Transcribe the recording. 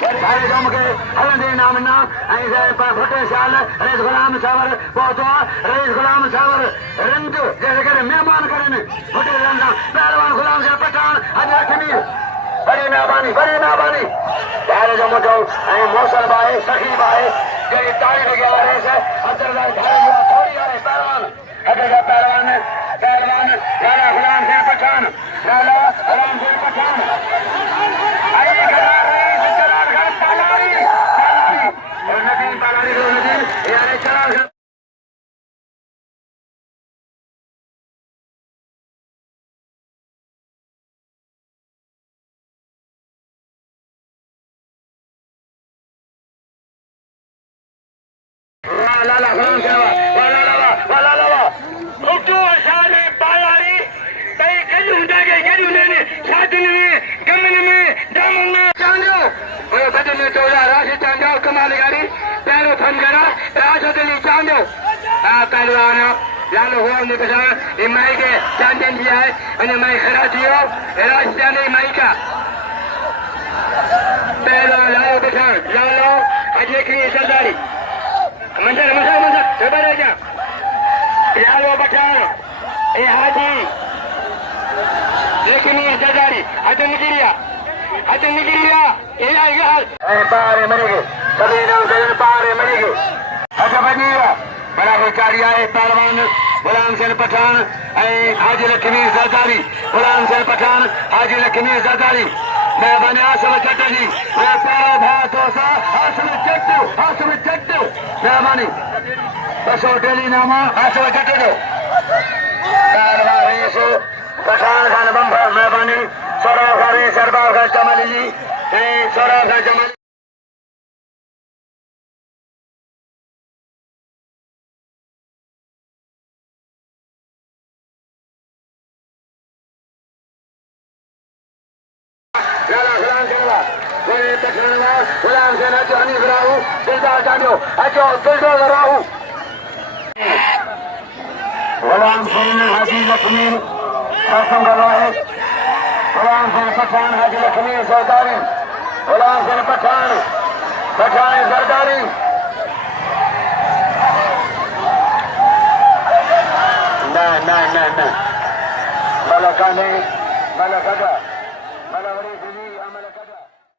सारे जो मुखे हलंदे नामना ऐसे पर फटे साल रईस गुलाम सावर पहुंचो रईस गुलाम सावर रंग जैसे करे मेहमान करे फटे रंगा पहलवान गुलाम से पठान अजय खमीर बड़ी मेहरबानी सारे जो मुझो मौसल बाए सखी बाए जड़ी ताली लगे आ रहे से अंदर थोड़ी आ रहे पहलवान हटेगा पहलवान लाला गुलाम से पठान लाला गुलाम से पठान लालो हुआ उन्हें कहा माई के चांदन दिया है उन्हें माई खरा दियो राजस्थान माई का पहलो लालो पठान लालो अजय की सरदारी मंजर खबर क्या लालो पठान ए हाजी लेकिन ये सरदारी अजय निकलिया ये आएगा पारे मरेंगे सभी लोग पारे मरेंगे अच्छा बनिएगा बड़ा विचारिया है पहलवान गुलाम सिंह पठान हाजी लक्ष्मी सरदारी गुलाम सिंह पठान हाजी लक्ष्मी सरदारी मैं बने आसम चट्टू जी मैं प्यारा भाई दोसा आसम चट्टू मेहरबानी बसो डेली नामा आसम चट्टू दो पठान खान बम्बर मेहरबानी सौरभ खान सरदार खान चमली जी सौरभ खान चमली गुलाम से नचो हनीफ राहू दिलदार जानियो अचो दिलदार राहू गुलाम सिंह हाजी लक्ष्मी शासन कर रहा है गुलाम सिंह पठान हाजी लक्ष्मी सरदारी गुलाम सिंह पठान सरदारी ना मलका नहीं मलका